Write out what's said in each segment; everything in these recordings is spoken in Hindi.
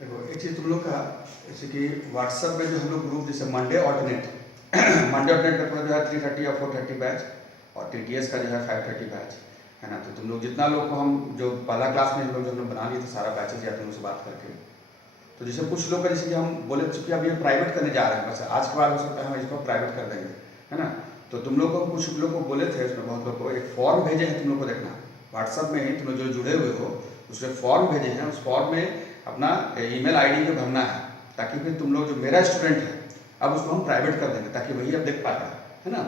देखो एक चीज़ तुम लोग का, जैसे कि व्हाट्सएप में जो हम लोग ग्रुप जैसे मंडे ऑल्टरनेट मंडे ऑल्टरनेट का जो है 3:30 या 4:30 बैच, और टीटीएस का जो है 5:30 बैच है ना। तो तुम लोग जितना लोग को हम जो पहला क्लास में हम लोग जो हमने बना लिए थे सारा बैचेज या तुम लोग से बात करके, तो जैसे कुछ लोग का जैसे कि हम बोले चूँकि अब ये प्राइवेट करने जा रहे हैं, बस आज के बाद हो सकता है हम इसको प्राइवेट कर देंगे है ना। तो तुम लोग को कुछ लोग को बोले थे, उसमें बहुत लोग को एक फॉर्म भेजे हैं, तुम लोग को देखना व्हाट्सएप में ही, तुम लोग जो जुड़े हुए हो उसमें फॉर्म भेजे हैं, उस फॉर्म में अपना ईमेल आईडी पे भरना है, ताकि फिर तुम लोग जो मेरा स्टूडेंट है अब उसको हम प्राइवेट कर देंगे ताकि वही अब देख पाएगा है ना।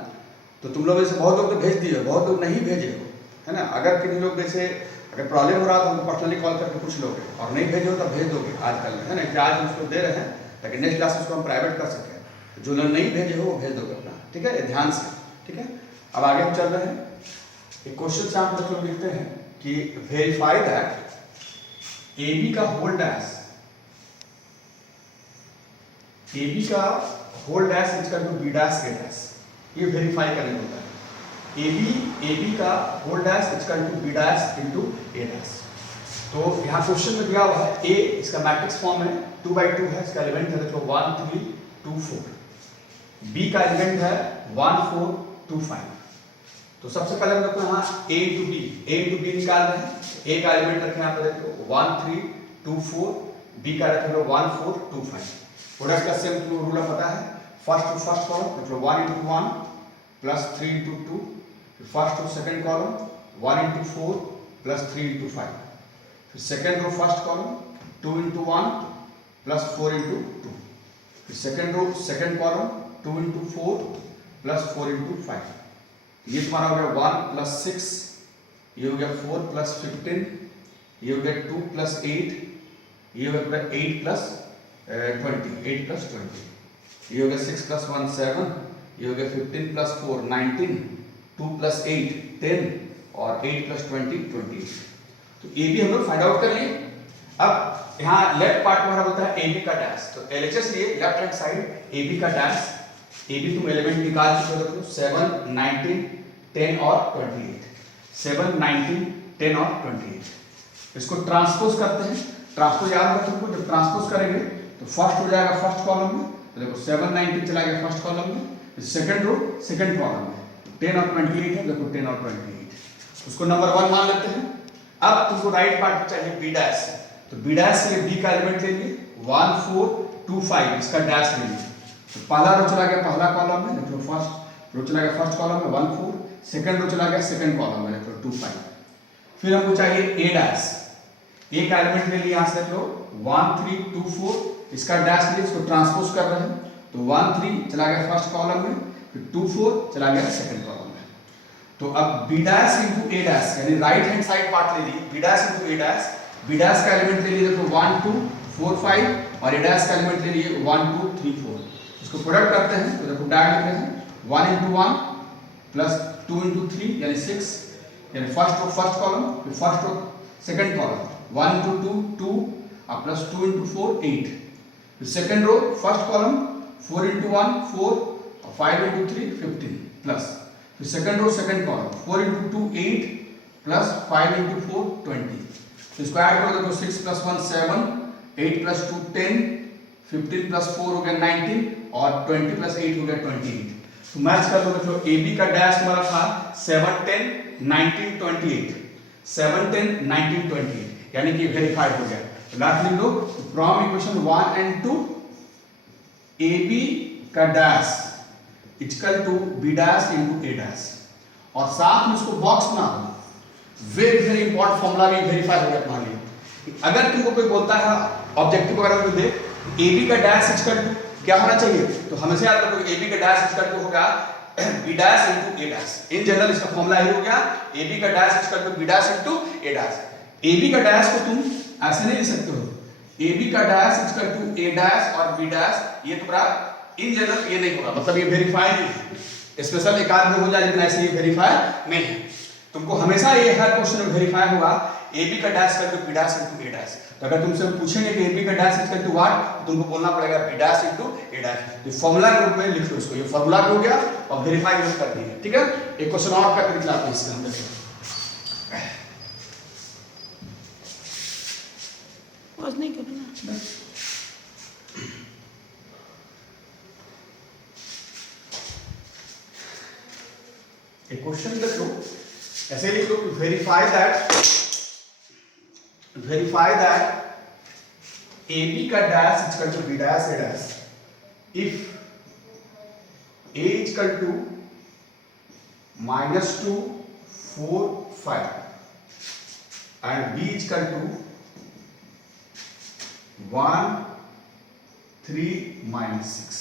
तो तुम लोग जैसे बहुत लोग तो भेज दिए, बहुत लोग नहीं भेजे हो है ना। अगर किसी लोग जैसे अगर प्रॉब्लम हो रहा तो हमको पर्सनली कॉल करके पूछ लोगे, और नहीं भेजो तो भेज दोगे आजकल है ना, कि आज हम उसको दे रहे हैं ताकि नेक्स्ट क्लास में उसको हम प्राइवेट कर सकें। तो जो लोग नहीं भेजे हो वो भेज दोगे अपना, ठीक है, ध्यान से, ठीक है। अब आगे हम चल रहे हैं, एक क्वेश्चन से आप लोग लिखते हैं कि वेरीफाई दैट AB का होल डैश, AB का whole dash equal to B dash A dash, ये वेरीफाई करने होता है। AB का whole dash equal to B dash into A dash. तो यहाँ क्वेश्चन में दिया हुआ है A, इसका मैट्रिक्स फॉर्म है 2/2 है, इसका एलिमेंट है देखो 1 3 2 4, B का एलिमेंट है 1 4 2 5। तो सबसे पहले हम लोग यहाँ A इंटू B निकाल रहे हैं। A का एलिमेंट रखें यहाँ पर देखो 1 3 2 4, B का रखें 1 4 2 5। प्रोडक्ट का सेम रूल पता है, फर्स्ट टू फर्स्ट कॉलम मतलब 1 into 1 plus 3 into 2, first to second column 1 into 4 plus 3 into 5, फिर second row first column 2 into 1 plus 4 into 2, फिर second row second column 2 into 4 plus 4 into 5। ये तुम्हारा हो गया 1 प्लस 6, ये हो गया 4 प्लस 15, ये हो गया 2 प्लस 8, ये हो गया 8 प्लस 20, 8 प्लस 20, ये हो गया 6 प्लस 1 7, ये हो गया 15 प्लस 4 19, 2 प्लस 8 10, और 8 प्लस 20 28। तो ए बी हम लोग फाइंड आउट कर लिए। अब यहाँ लेफ्ट पार्ट हमारा होता है ए बी का डैश, तो एलएचएस लिए left hand side A B का डैश। ए बी तुम एलिमेंट निकाल चुके हो 7 19 10 और 28, 7 19 10 और 28। इसको ट्रांसपोज करते हैं, ट्रांसपोज याद रखो तुमको, जब ट्रांसपोज करेंगे तो फर्स्ट हो जाएगा फर्स्ट कॉलम में, तो देखो 7 19 चला गया फर्स्ट कॉलम में, सेकंड रो सेकंड कॉलम में 10 और 28 है, देखो 10 और 28, उसको नंबर 1 मान लेते हैं। अब तुमको राइट पार्ट चाहिए बी डैश, तो बी डैश के लिए बी का एलिमेंट लेंगे 1 4 2 5, इसका डैश लेंगे। तो पहला रो चला गया पहला कॉलम में, देखो फर्स्ट रो चला गया फर्स्ट कॉलम में 1 4, सेकंड रो चला गया सेकंड कॉलम में देखो 2 5। फिर हमको चाहिए ए डैश, ए का एलिमेंट ले लिया, यहां से देख लो 1 3 2 4, इसका डैश लिए, इसको ट्रांसपोज कर रहे हैं, तो 1 3 चला गया फर्स्ट कॉलम में, फिर 2 4 चला गया सेकंड कॉलम में। तो अब B dash into A dash, यानी राइट हैंड साइड पार्ट ले लिए, B dash into A dash, B dash का एलिमेंट ले लिए देखो 1 2 4 5, और ए डैश का एलिमेंट ले लिए 1 2 3 4। इसको प्रोडक्ट करते हैं तो देखो डायरेक्ट लिखते हैं 1 इंटू 1 प्लस 2 इंटू 3 यानी 6, यानी फर्स्ट रो फर्स्ट कॉलम, फिर first row second column 1 into 2 2 और प्लस 2 इंटू 4 8, फिर second row first column 4 into 1 4 और 5 इंटू 3 15, प्लस फिर second row second column 4 into 2 8 plus 5 into 4 20। तो इसको ऐड करो देखो 6 प्लस 1 7, 8 प्लस 2 10, 15 प्लस 4 हो गया 19, और 20 प्लस 8 हो गया 28। तो मैच कर लो देखो ए बी का डैश हमारा था 7 10 19 28, 7 10 19 28, यानी कि वेरीफाइड हो गया। तो लास्ट लिख लो from equation 1 and 2 A B का dash equal to B dash into A dash, और साथ में उसको बॉक्स बना दो। वेरी वेरी इंपॉर्टेंट फॉर्मूला भी वेरीफाई हो गया तुम्हारे लिए। अगर तुमको कोई बोलता है ऑब्जेक्टिव वगैरह में दे ए बी का डैश इक्वल टू क्या होना चाहिए, तो हमेशा याद रखो ए बी का डैश इक्वल टू होगा B dash into A dash. In general इसका फॉर्मूला ये हो गया ए बी का dash equal to B dash into A dash. A B का डैश को तुम ऐसे नहीं लिख सकते हो, ए बी का dash equal to A dash और बी डैश, ये तुम्हारा इन जनरल ये नहीं होगा, मतलब ये वेरीफाई नहीं है। स्पेशल एक आध में हो जाए लेकिन ऐसे ये वेरीफाई नहीं है। तुमको हमेशा ये हर क्वेश्चन में वेरीफाई होगा ए बी का dash equal to B dash into A dash. तो अगर तुमसे पूछेंगे कि ए बी का डैश इक्वल टू व्हाट, तो तुमको बोलना पड़ेगा B dash into A dash. तो फॉर्मूला के रूप में लिख लो इसको, ये फॉर्मूला हो गया और वेरीफाई यूज कर दिया, ठीक है। एक क्वेश्चन और करके दिखलाते हैं इसका हम देखो। ही करो ना। एक क्वेश्चन लिख लो, ऐसे लिख लो, वेरीफाई दैट AB का dash is equal to B dash A dash if A is equal to -2 4 5 and B is equal to 1 3 minus 6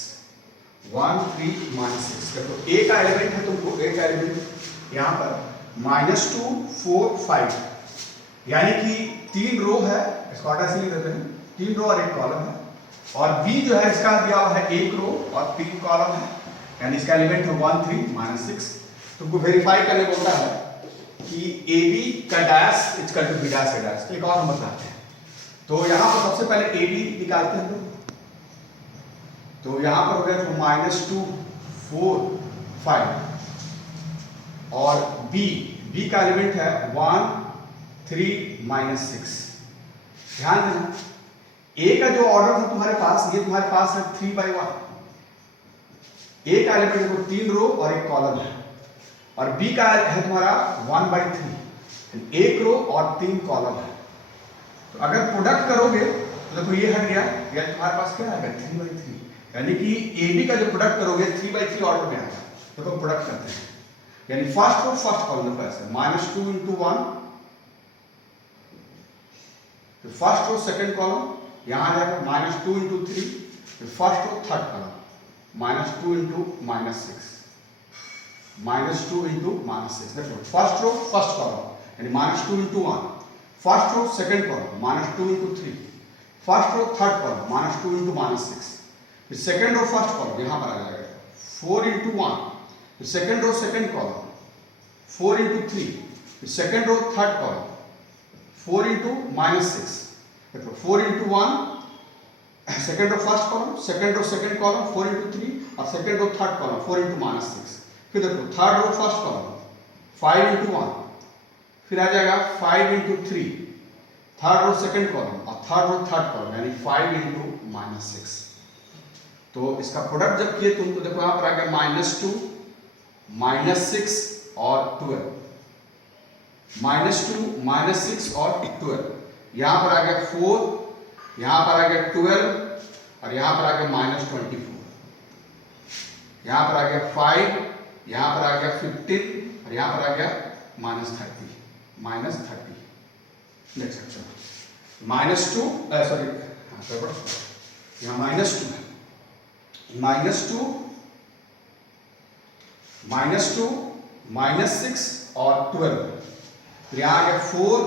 1 3 minus 6। देखो A का एलिमेंट है, तुमको A का एलिमेंट यहाँ पर -2 4 5 यानी कि 3 रो है, इसको आटा से लिख देते हैं, 3 रो और 1 कॉलम है, और B जो है इसका दिया हुआ है 1 रो और 3 कॉलम है, यानी इसका एलिमेंट है 1 3 minus 6। तुमको वेरीफाई करने बोलता है कि AB का dash is equal to B dash A dash. एक और हम बताते हैं, तो यहाँ पर सबसे पहले AB निकालते हैं लोग, तो यहाँ पर हो गया तो -2 4 5 और B का एलिमेंट है 1 3 minus 6। ध्यान देना A का जो ऑर्डर था तुम्हारे पास, ये तुम्हारे पास है 3 by 1। A का एलिमेंट देखो 3 रो और 1 कॉलम है, और B का है तुम्हारा 1 by 3, 1 रो और 3 कॉलम है। तो अगर प्रोडक्ट करोगे तो देखो ये हट गया, या तुम्हारे पास क्या आएगा 3 by 3, यानी कि AB का जो प्रोडक्ट करोगे 3 by 3 ऑर्डर में आएगा। तो प्रोडक्ट करते हैं, यानी फर्स्ट रो फर्स्ट कॉलम में प्लस है -2 into 1, तो फर्स्ट रो सेकंड कॉलम यहां आ जाएगा -2 into 3, फिर first row third column -2 into -6 -2 into -6। देखो फर्स्ट रो फर्स्ट कॉलम यानी -2 into 1, first row second column -2 into 3, first row third column -2 into -6, फिर सेकंड रो फर्स्ट कॉलम यहां पर आ जाएगा 4 into 1, फिर second row second column 4 into 3, फिर second row third column 4 into -6। देखो 4 into 1 second row first column, second row second column 4 into 3 और second row third column 4 into -6। फिर देखो third row first column 5 into 1, फिर आ जाएगा 5 into 3, third row second column और थर्ड रो थर्ड कॉलम यानी 5 into -6। तो इसका प्रोडक्ट जब किए तुम तो देखो यहां पर आ गया -2 -6 और 12, -2 -6 और 12, यहां पर आ गया 4, यहां पर आ गया 12 और यहां पर आ गया -24, यहां पर आ गया 5, यहां पर आ गया 15 और यहां पर आ गया -30 देख सकते हो -2 सॉरी यहाँ -2 है, -2 -6 और 12, फिर यहाँ आ गया 4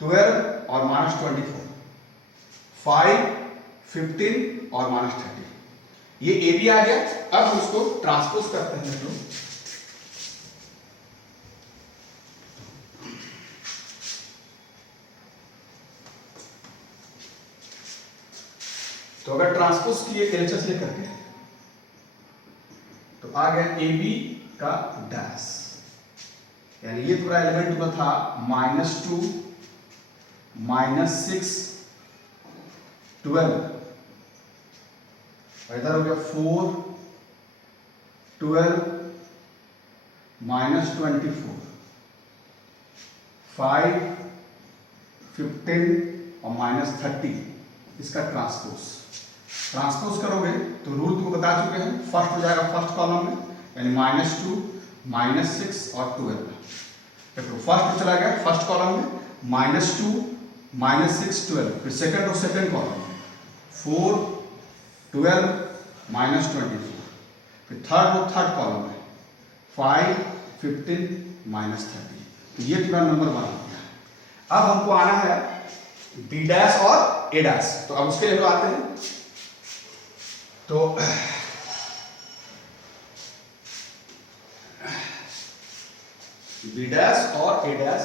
12 और -24, 5 15 और -30, ये AB आ गया। अब हम उसको ट्रांसपोज करते हैं लोग, तो अगर ट्रांसपोज किए LHS लेकर के तो आ गया AB का डैश, यानी ये पूरा एलिमेंट तुम्हारा था -2 -6 12, इधर हो गया 4 12 -24 5 15 और -30, इसका ट्रांसपोज करोगे तो रूल तुमको बता चुके हैं, फर्स्ट हो जाएगा फर्स्ट कॉलम में यानी -2 -6 और 12। देखो फर्स्ट चला गया फर्स्ट कॉलम में -2 -6 12, फिर सेकंड रो सेकंड कॉलम में 4 12 -24, फिर थर्ड रो थर्ड कॉलम में 5 15 -30। तो ये पूरा नंबर 1 हो गया। अब हमको आना है B डैश और A डैश, तो अब उसके लिए हम आते हैं। तो B डैश और A डैश,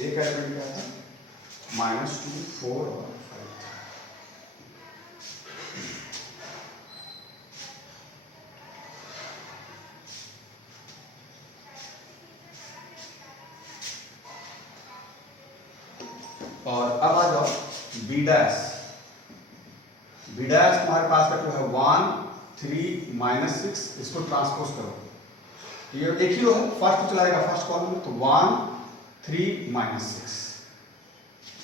एक एलिमेंट क्या था -2 4 और 5 था। और अब आ जाओ B डैश, बी डैश तुम्हारे पास का जो है 1 3 माइनस 6, इसको ट्रांसपोज करो, ये एक ही रो है, फर्स्ट चला जाएगा फर्स्ट कॉलम में, तो 1 3 माइनस 6।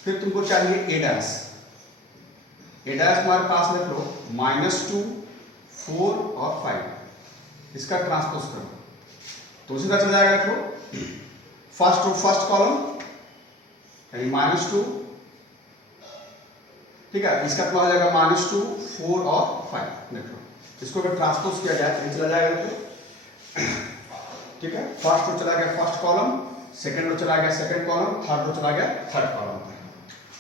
फिर तुमको चाहिए ए डैश, ए डैश तुम्हारे पास लिख लो -2 4 और 5, इसका ट्रांसपोज करो, तो उसी तरह चला जाएगा, लिख लो फर्स्ट रो फर्स्ट कॉलम यानी -2, ठीक है, इसका क्या हो जाएगा -2 4 और 5, लिख लो, इसको अगर ट्रांसपोज किया जाए तो चला जाएगा, तो ठीक है, फर्स्ट रो चला गया फर्स्ट कॉलम, सेकंड रो चला गया सेकंड कॉलम, थर्ड रो चला गया थर्ड कॉलम।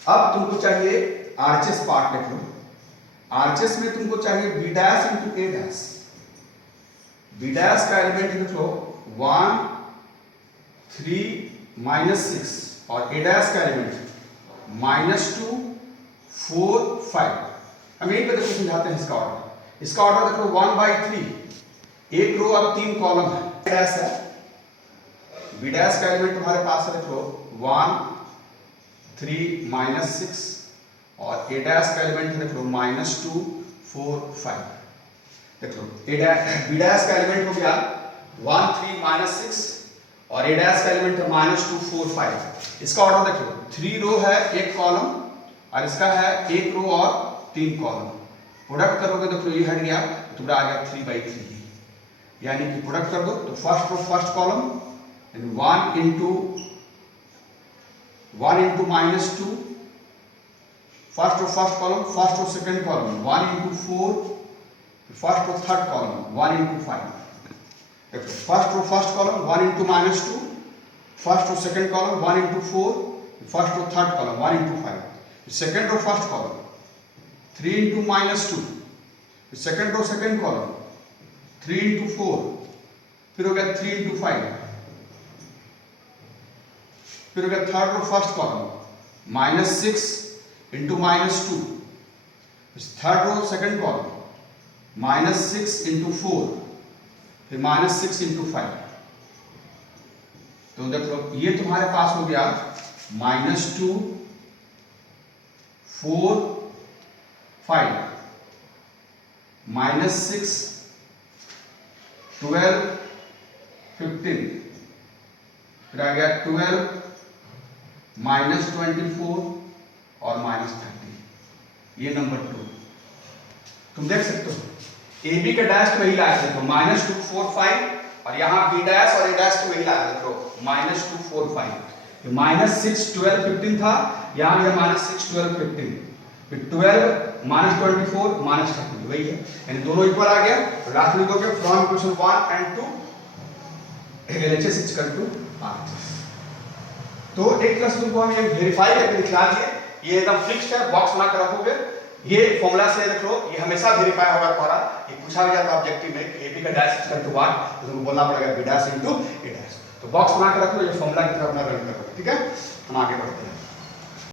अब तुमको चाहिए आरएचएस पार्ट, लिख लो, आरएचएस में तुमको चाहिए B dash into A dash, B dash का एलिमेंट लिख लो 1 3 माइनस 6 और ए डैश का एलिमेंट -2 4 5। हम यहीं पे देखो समझाते हैं इसका ऑर्डर, इसका ऑर्डर देखो 1/3, एक रो और 3 कॉलम है, डैश है, बी डैश का एलिमेंट तुम्हारे पास है, देखो 1 3 माइनस 6 और ए डैश का एलिमेंट है, देख लो -2 4 5, देख लो ए डैश बी डैश का एलिमेंट हो गया 1 3 माइनस 6 और ए डैश का एलिमेंट है -2 4 5। इसका ऑर्डर देख लो, 3 रो है एक कॉलम और इसका है एक रो और 3 कॉलम, प्रोडक्ट करोगे देख लो ये हट गया, तो तुम्हारा आ गया 3/3, यानी कि प्रोडक्ट कर दो तो first row first column 1 into -2, first row first column, first row second column 1 into 4, first row third column 1 into 5, देखो first row first column 1 into -2, first row second column 1 into 4, first row third column 1 into 5, second row first column 3 into -2, second row second column 3 into 4, फिर हो गया 3 इंटू 5, फिर हो गया third row first column -6 into -2, third row second column -6 into 4, फिर -6 इंटू 5, तो देखो ये तुम्हारे पास हो गया -2 4 5 -6 12 15, फिर आ गया 12 -24 और -30, ये नंबर 2 तुम देख सकते हो। ए बी का डैश तो वही लाया देखो -2 4 5 और यहाँ बी डैश और ए डैश तो वही लाया देखो -2 4 5, -6 12 15 था, यहाँ भी -6 12 15, फिर 12 -24 -30, वही है, यानी दोनों इक्वल आ गया। लास्ट में लिखोगे from equation 1 and 2 LHS equal to RHS। तो एक तरह से तुमको हम ये वेरीफाई करके दिखला दिए, ये एकदम फिक्स्ड है, बॉक्स बना कर रखोगे, ये फॉर्मूला से रख लो, ये हमेशा वेरीफाई होगा तुम्हारा, ये पूछा भी जाता है ऑब्जेक्टिव में कि ए बी का डैश इक्वल टू 1, तो तुमको बोलना पड़ेगा B dash into A dash, तो बॉक्स बना कर रख लो, ये फॉर्मूला की तरह अपना रन करो, ठीक है। हम आगे बढ़ते हैं।